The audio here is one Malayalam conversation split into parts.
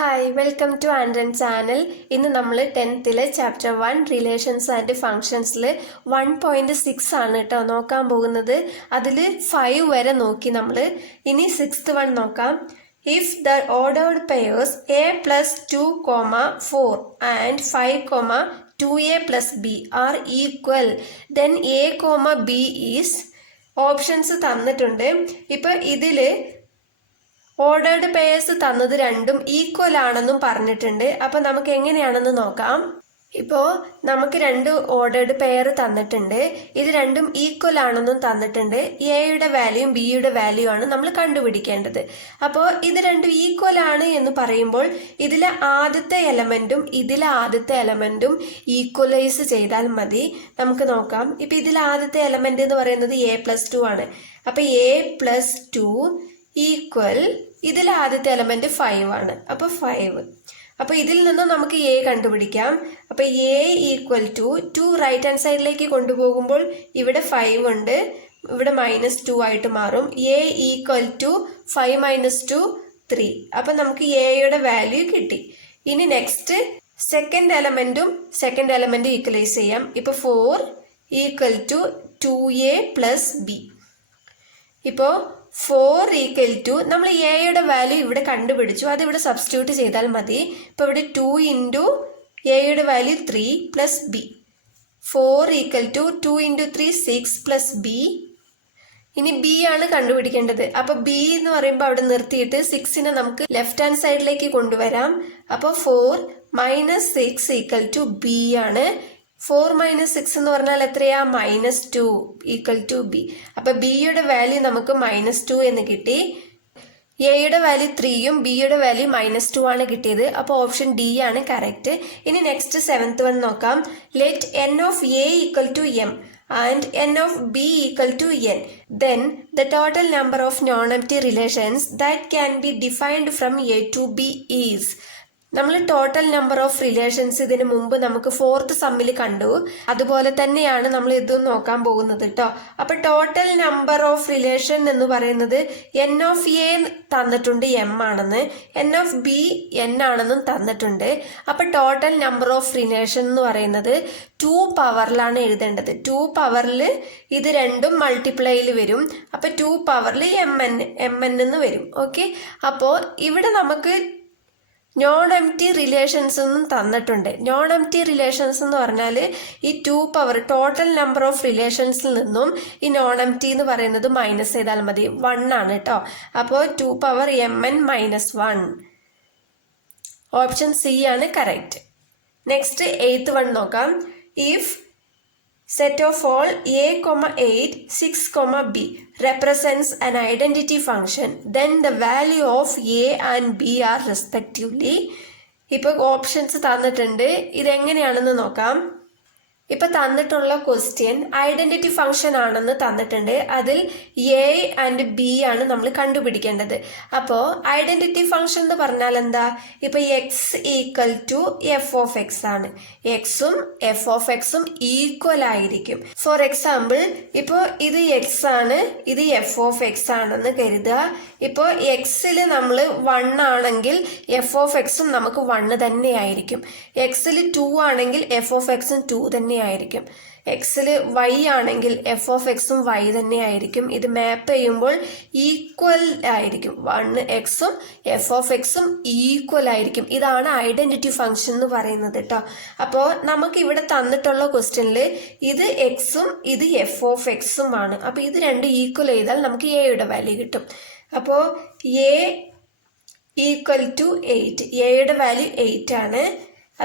ഹായ് വെൽക്കം ടു ആൻഡ്രൻ ചാനൽ. ഇന്ന് നമ്മൾ 10th ചാപ്റ്റർ 1 റിലേഷൻസ് ആൻഡ് ഫങ്ഷൻസിൽ 1.6 ആണ് കേട്ടോ നോക്കാൻ പോകുന്നത്. അതിൽ 5 വരെ നോക്കി നമ്മൾ. ഇനി 6th വൺ നോക്കാം. If the ordered pairs a plus 2, 4 and 5, 2a plus b are equal, then a, b is options തന്നിട്ടുണ്ട്. ഇപ്പം ഇതിൽ ഓർഡേർഡ് പെയേഴ്സ് തന്നത് രണ്ടും ഈക്വൽ ആണെന്നും പറഞ്ഞിട്ടുണ്ട്. അപ്പം നമുക്ക് എങ്ങനെയാണെന്ന് നോക്കാം. ഇപ്പോൾ നമുക്ക് രണ്ട് ഓർഡേർഡ് പെയർ തന്നിട്ടുണ്ട്. ഇത് രണ്ടും ഈക്വൽ ആണെന്നും തന്നിട്ടുണ്ട്. എയുടെ വാല്യൂയും ബിയുടെ വാല്യൂ ആണ് നമ്മൾ കണ്ടുപിടിക്കേണ്ടത്. അപ്പോൾ ഇത് രണ്ടും ഈക്വൽ ആണ് എന്ന് പറയുമ്പോൾ ഇതിലെ ആദ്യത്തെ എലമെന്റും ഇതിലെ ആദ്യത്തെ എലമെന്റും ഈക്വലൈസ് ചെയ്താൽ മതി. നമുക്ക് നോക്കാം. ഇപ്പം ഇതിലെ ആദ്യത്തെ എലമെന്റ് എന്ന് പറയുന്നത് a+2 ആണ്. അപ്പം a+2 ഈക്വൽ ഇതിലെ ആദ്യത്തെ എലമെന്റ് 5 ആണ്. അപ്പോൾ 5. അപ്പോൾ ഇതിൽ നിന്നും നമുക്ക് a കണ്ടുപിടിക്കാം. അപ്പോൾ a equal to 2 right hand സൈഡിലേക്ക് കൊണ്ടുപോകുമ്പോൾ ഇവിടെ 5 ഉണ്ട്, ഇവിടെ -2 ആയിട്ട് മാറും. a equal to 5 - 2 3. അപ്പം നമുക്ക് എയുടെ വാല്യൂ കിട്ടി. ഇനി നെക്സ്റ്റ് സെക്കൻഡ് എലമെന്റും ഈക്വലൈസ് ചെയ്യാം. ഇപ്പോൾ 4 ഈക്വൽ ടു 2a + b. ഇപ്പോൾ 4 ഈക്വൽ ടു നമ്മൾ എയുടെ വാല്യൂ ഇവിടെ കണ്ടുപിടിച്ചു, അത് ഇവിടെ സബ്സ്റ്റിറ്റ്യൂട്ട് ചെയ്താൽ മതി. ഇപ്പോൾ ഇവിടെ 2 ഇൻറ്റു എയുടെ value 3 + b. 4 equal to 2 into 3 6 + b. ഇനി ബി ആണ് കണ്ടുപിടിക്കേണ്ടത്. അപ്പോൾ ബി എന്ന് പറയുമ്പോൾ അവിടെ നിർത്തിയിട്ട് 6നെ നമുക്ക് ലെഫ്റ്റ് ഹാൻഡ് സൈഡിലേക്ക് കൊണ്ടുവരാം. അപ്പോൾ 4 - 6 ഈക്വൽ ടു ബി ആണ്. 4 - 6 എന്ന് പറഞ്ഞാൽ എത്രയാ? -2 ഈക്വൽ ടു ബി. അപ്പൊ ബിയുടെ വാല്യൂ നമുക്ക് -2 എന്ന് കിട്ടി. എയുടെ വാല്യൂ 3യും ബിയുടെ വാല്യൂ -2 ആണ് കിട്ടിയത്. അപ്പോൾ ഓപ്ഷൻ ഡി ആണ് കറക്റ്റ്. ഇനി നെക്സ്റ്റ് 7th വൺ നോക്കാം. Let n of a equal to m and n of b equal to n. Then the total number of non-empty relations that can be defined from a to b is. നമ്മൾ ടോട്ടൽ നമ്പർ ഓഫ് റിലേഷൻസ് ഇതിനു മുമ്പ് നമുക്ക് 4th സമ്മിൽ കണ്ടു. അതുപോലെ തന്നെയാണ് നമ്മൾ ഇതും നോക്കാൻ പോകുന്നത് കേട്ടോ. അപ്പൊ ടോട്ടൽ നമ്പർ ഓഫ് റിലേഷൻ എന്ന് പറയുന്നത് n ഓഫ് എ തന്നിട്ടുണ്ട് m ആണെന്ന്, n ഓഫ് ബി n ആണെന്നും തന്നിട്ടുണ്ട്. അപ്പൊ ടോട്ടൽ നമ്പർ ഓഫ് റിലേഷൻ എന്ന് പറയുന്നത് 2 പവറിലാണ് എഴുതേണ്ടത്. 2 പവറിൽ ഇത് രണ്ടും മൾട്ടിപ്ലൈയിൽ വരും. അപ്പൊ 2 പവറിൽ mn എന്ന് വരും. ഓക്കെ, അപ്പോൾ ഇവിടെ നമുക്ക് നോൺ എംപ്റ്റി റിലേഷൻസ് എന്നും തന്നിട്ടുണ്ട്. നോൺ എംപ്റ്റി റിലേഷൻസ് എന്ന് പറഞ്ഞാൽ ഈ 2 പവർ ടോട്ടൽ നമ്പർ ഓഫ് റിലേഷൻസിൽ നിന്നും ഈ നോൺ എംപ്റ്റി എന്ന് പറയുന്നത് മൈനസ് ചെയ്താൽ മതി. 1 ആണ് കേട്ടോ. അപ്പോൾ 2 പവർ mn - 1. ഓപ്ഷൻ സി ആണ് കറക്റ്റ്. നെക്സ്റ്റ് 8th വൺ നോക്കാം. If set of all a, 8, 6, b represents an identity function, then the value of a and b are respectively. ഇപ്പോൾ ഓപ്ഷൻസ് തന്നിട്ടുണ്ട്. ഇതെങ്ങനെയാണെന്ന് നോക്കാം. ഇപ്പൊ തന്നിട്ടുള്ള ക്വസ്റ്റ്യൻ ഐഡന്റിറ്റി ഫംഗ്ഷൻ ആണെന്ന് തന്നിട്ടുണ്ട്. അതിൽ എ ആൻഡ് ബി ആണ് നമ്മൾ കണ്ടുപിടിക്കേണ്ടത്. അപ്പോൾ ഐഡന്റിറ്റി ഫംഗ്ഷൻ എന്ന് പറഞ്ഞാൽ എന്താ? ഇപ്പൊ x equal to f of x ആണ്. എക്സും എഫ് ഓഫ് എക്സും ഈക്വൽ ആയിരിക്കും. ഫോർ എക്സാമ്പിൾ, ഇപ്പോൾ ഇത് എക്സ് ആണ്, ഇത് എഫ് ഓഫ് എക്സ് ആണെന്ന് കരുതുക. ഇപ്പോൾ എക്സിൽ നമ്മൾ 1 ആണെങ്കിൽ എഫ് ഓഫ് എക്സും നമുക്ക് 1 തന്നെ ആയിരിക്കും. എക്സിൽ 2 ആണെങ്കിൽ എഫ് ഓഫ് എക്സും 2 തന്നെ ആയിരിക്കും. എക്സിൽ വൈ ആണെങ്കിൽ എഫ് ഓഫ് എക്സും വൈ തന്നെ ആയിരിക്കും. ഇത് മാപ്പ് ചെയ്യുമ്പോൾ ഈക്വൽ ആയിരിക്കും. 1 എക്സും എഫ് ഓഫ് എക്സും ഈക്വൽ ആയിരിക്കും. ഇതാണ് ഐഡന്റിറ്റി ഫംഗ്ഷൻ എന്ന് പറയുന്നത് കേട്ടോ. അപ്പോൾ നമുക്ക് ഇവിടെ തന്നിട്ടുള്ള ക്വസ്റ്റ്യനിൽ ഇത് എക്സും ഇത് എഫ് ഓഫ് എക്സും ആണ്. അപ്പോൾ ഇത് രണ്ട് ഈക്വൽ ചെയ്താൽ നമുക്ക് എയുടെ വാല്യൂ കിട്ടും. അപ്പോൾ എ ഈക്വൽ ടു 8, എയുടെ വാല്യൂ 8 ആണ്.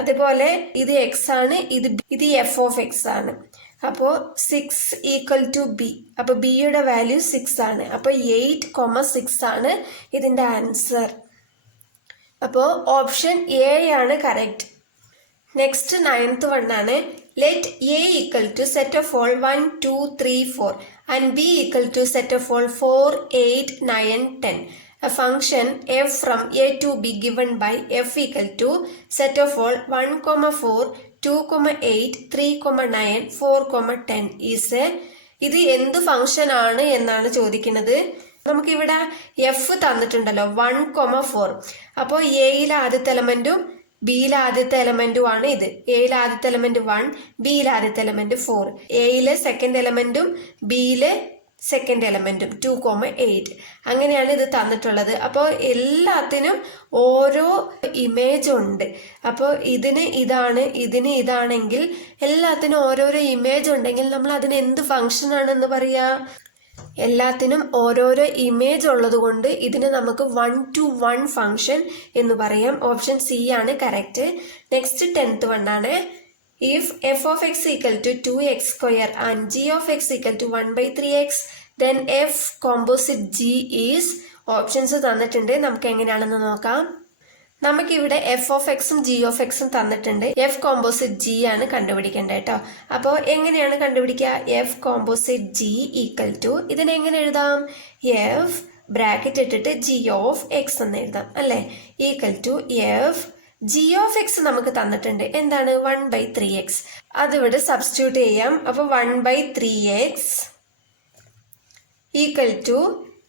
അതുപോലെ ഇത് എക്സ് ആണ്, ഇത് എഫ് ഓഫ് എക്സ് ആണ്. അപ്പോൾ 6 ഈക്വൽ ടു ബി. അപ്പോൾ ബിയുടെ വാല്യൂ 6 ആണ്. അപ്പോൾ 8, 6 ആണ് ഇതിൻ്റെ ആൻസർ. അപ്പോൾ ഓപ്ഷൻ എ ആണ് കറക്റ്റ്. നെക്സ്റ്റ് 9th വൺ ആണ്. Let A equal to set of all 1, 2, 3, 4 and b equal to set of all 4, 8, 9, 10. A function f from a to b given by f equal to set of all 1, 4, 2, 8, 3, 9, 4, 10 is a. ഇത് എന്ത് ഫംഗ്ഷൻ ആണ് എന്നാണ് ചോദിക്കുന്നത്. നമുക്കിവിടെ എഫ് തന്നിട്ടുണ്ടല്ലോ 1,4. അപ്പോൾ എയിലെ ആദ്യത്തെ എലമെന്റും ബിയിലെ ആദ്യത്തെ എലമെന്റും ആണ് ഇത്. എയിലെ ആദ്യത്തെ എലമെന്റ് 1, ബിയിലെ ആദ്യത്തെ എലമെന്റ് 4. എയിലെ സെക്കൻഡ് എലമെന്റും ബിയിലെ സെക്കൻഡ് എലമെന്റും 2,8. അങ്ങനെയാണ് ഇത് തന്നിട്ടുള്ളത്. അപ്പോൾ എല്ലാത്തിനും ഓരോ ഇമേജ് ഉണ്ട്. അപ്പോൾ ഇതിന് ഇതാണ്, ഇതിന് ഇതാണെങ്കിൽ എല്ലാത്തിനും ഓരോരോ ഇമേജ് ഉണ്ടെങ്കിൽ നമ്മൾ അതിന് എന്ത് ഫംഗ്ഷൻ ആണെന്ന് പറയാ? എല്ലാത്തിനും ഓരോരോ ഇമേജ് ഉള്ളത് കൊണ്ട് ഇതിന് നമുക്ക് 1-to-1 ഫംഗ്ഷൻ എന്ന് പറയാം. ഓപ്ഷൻ സി ആണ് കറക്റ്റ്. നെക്സ്റ്റ് 10th വൺ ആണ്. If f of x equal to 2x square and g of x equal to 1/3x then f composite g is. Options തന്നിട്ടുണ്ട്, നമുക്ക് എങ്ങനെയാണെന്ന് നോക്കാം. നമുക്കിവിടെ എഫ് ഓഫ് എക്സും ജി ഓഫ് എക്സും തന്നിട്ടുണ്ട്. എഫ് കോമ്പോസിറ്റ് ജി ആണ് കണ്ടുപിടിക്കേണ്ടത് കേട്ടോ. അപ്പോൾ എങ്ങനെയാണ് കണ്ടുപിടിക്കുക? F composite g equal to, ഇതിനെ എങ്ങനെ എഴുതാം? എഫ് ബ്രാക്കറ്റ് ഇട്ടിട്ട് ജി ഓഫ് എക്സ് എന്ന് എഴുതാം അല്ലേ, equal to f g of x നമുക്ക് തന്നിട്ടുണ്ട്. എന്താണ്? 1/3x. അതിവിടെ സബ്സ്റ്റിറ്റ്യൂട്ട് ചെയ്യാം. അപ്പോൾ 1/3x ഈക്വൽ ടു,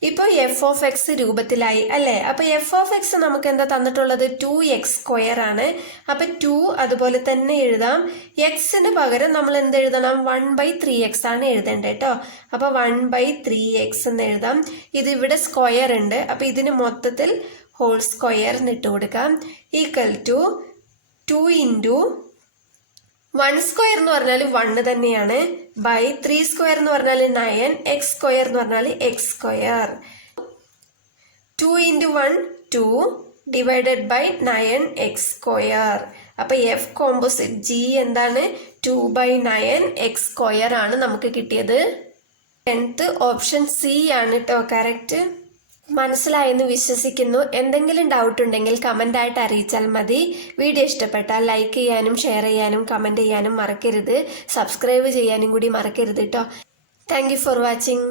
ഇപ്പോൾ എഫ് ഓഫ് എക്സ് രൂപത്തിലായി അല്ലേ. അപ്പൊ എഫ് ഓഫ് എക്സ് നമുക്ക് എന്താ തന്നിട്ടുള്ളത്? 2x സ്ക്വയർ ആണ്. അപ്പൊ 2 അതുപോലെ തന്നെ എഴുതാം. എക്സിന് പകരം നമ്മൾ എന്ത് എഴുതണം? 1/3x ആണ് എഴുതേണ്ടത് കേട്ടോ. അപ്പൊ 1/3x എന്ന് എഴുതാം. ഇത് ഇവിടെ സ്ക്വയർ ഉണ്ട്, അപ്പൊ ഇതിന് മൊത്തത്തിൽ ഹോൾ സ്ക്വയർ ഇട്ട് കൊടുക്കാം. ഈക്വൽ ടു 2 ഇൻറ്റു 1 സ്ക്വയർ എന്ന് പറഞ്ഞാൽ 1 തന്നെയാണ്, ബൈ 3 സ്ക്വയർ എന്ന് പറഞ്ഞാൽ 9, എക്സ് സ്ക്വയർ എന്ന് പറഞ്ഞാൽ x square. 2 into 1 2 divided by 9x square. അപ്പൊ എഫ് കോമ്പോസിറ്റ് ജി എന്താണ്? 2/9 x സ്ക്വയർ ആണ് നമുക്ക് കിട്ടിയത്. 10th ഓപ്ഷൻ സി ആണ് കേട്ടോ കറക്റ്റ്. മനസ്സിലായെന്ന് വിശ്വസിക്കുന്നു. എന്തെങ്കിലും ഡൗട്ട് ഉണ്ടെങ്കിൽ കമൻ്റ് ആയിട്ട് അറിയിച്ചാൽ മതി. വീഡിയോ ഇഷ്ടപ്പെട്ടാൽ ലൈക്ക് ചെയ്യാനും ഷെയർ ചെയ്യാനും കമൻറ്റ് ചെയ്യാനും മറക്കരുത്. സബ്സ്ക്രൈബ് ചെയ്യാനും കൂടി മറക്കരുത് കേട്ടോ. Thank you for watching.